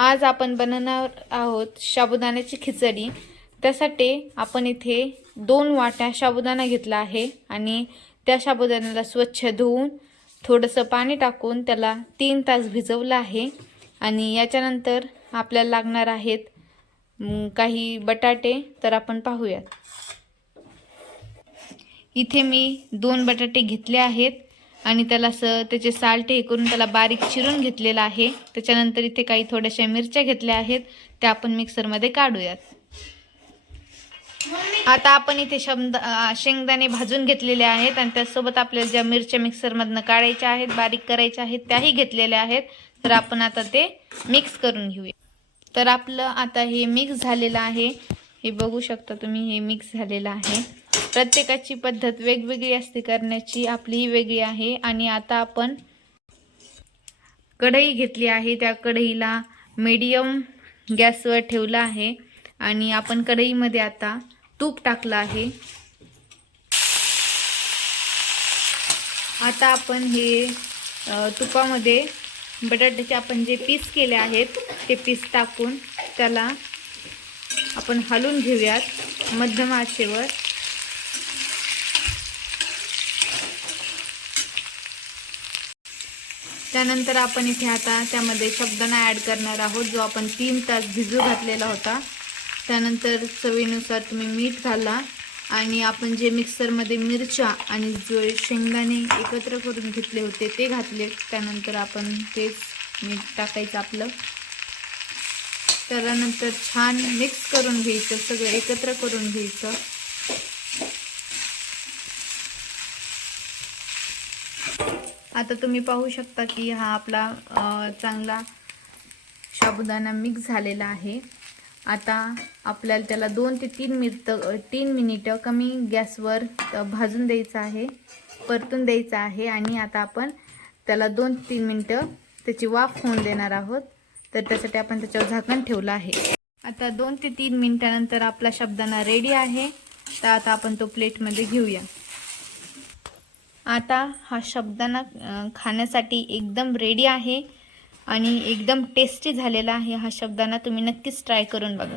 आज आपण बनवणार आहोत साबुदाण्याची खिचडी. त्यासाठी आपण इथे दोन वाट्या साबुदाणा घेतला आहे आणि त्या साबुदाण्याला स्वच्छ धुवून थोडंसं पाणी टाकून त्याला तीन तास भिजवलं आहे. आणि याच्यानंतर आपल्याला लागणार आहेत काही बटाटे. तर आपण पाहूयात. इथे मी दोन बटाटे घेतले आहेत. आणि त्याला असं त्याचे सालटे हे करून त्याला बारीक चिरून घेतलेला आहे. त्याच्यानंतर इथे काही थोड्याशा मिरच्या घेतल्या आहेत. त्या आपण मिक्सरमध्ये काढूयात. आता आपण इथे शब्द शेंगदाणे भाजून घेतलेले आहेत आणि त्यासोबत आपल्याला ज्या मिरच्या मिक्सरमधनं काढायच्या आहेत बारीक करायच्या आहेत त्याही घेतलेल्या आहेत. तर आपण आता ते मिक्स करून घेऊया. तर आपलं आता हे मिक्स झालेलं आहे. हे बघू शकता तुम्ही हे मिक्स झालेलं आहे. प्रत्येकाची पद्धत वेगवेगळी असते करण्याची. आपलीही वेगळी आहे. आणि आता आपण कढई घेतली आहे. त्या कढईला मीडियम गॅसवर ठेवलं आहे. आणि आपण कढईमध्ये आता तूप टाकलं आहे. आता आपण हे तुपामध्ये बटाट्याचे आपण जे पीस केले आहेत ते पीस टाकून त्याला आपण हलवून घेऊयात. मध्यम आचेवर. त्यानंतर आपण इथे आता त्यामध्ये शब्दांना ॲड करणार आहोत जो आपण तीन तास भिजू घातलेला होता. त्यानंतर चवीनुसार तुम्ही मीठ घाला आणि आपण जे मिक्सरमध्ये मिरच्या आणि जो शेंगदाणे एकत्र करून घेतले होते ते घातले. त्यानंतर आपण तेच मीठ टाकायचं आपलं. त्यानंतर छान मिक्स करून घ्यायचं सगळं एकत्र करून घ्यायचं. आता तुम्ही पाहू शकता की हा आपला चांगला साबुदाणा मिक्स झालेला आहे. आता आपल्याला त्याला दोन ते तीन मिनिट तीन मिनिटं कमी गॅसवर भाजून द्यायचं आहे परतून द्यायचं आहे आणि आता आपण त्याला दोन तीन मिनटं त्याची वाफ होऊन देणार आहोत. तर त्यासाठी आपण त्याच्यावर झाकण ठेवलं आहे. आता दोन ते तीन मिनिटानंतर आपला शब्दांना रेडी आहे. तर आता आपण तो प्लेटमध्ये घेऊया. आता हा शब्दांना खाण्यासाठी एकदम रेडी आहे आणि एकदम टेस्टी झालेला आहे हा शब्दांना तुम्ही नक्कीच ट्राय करून बघा.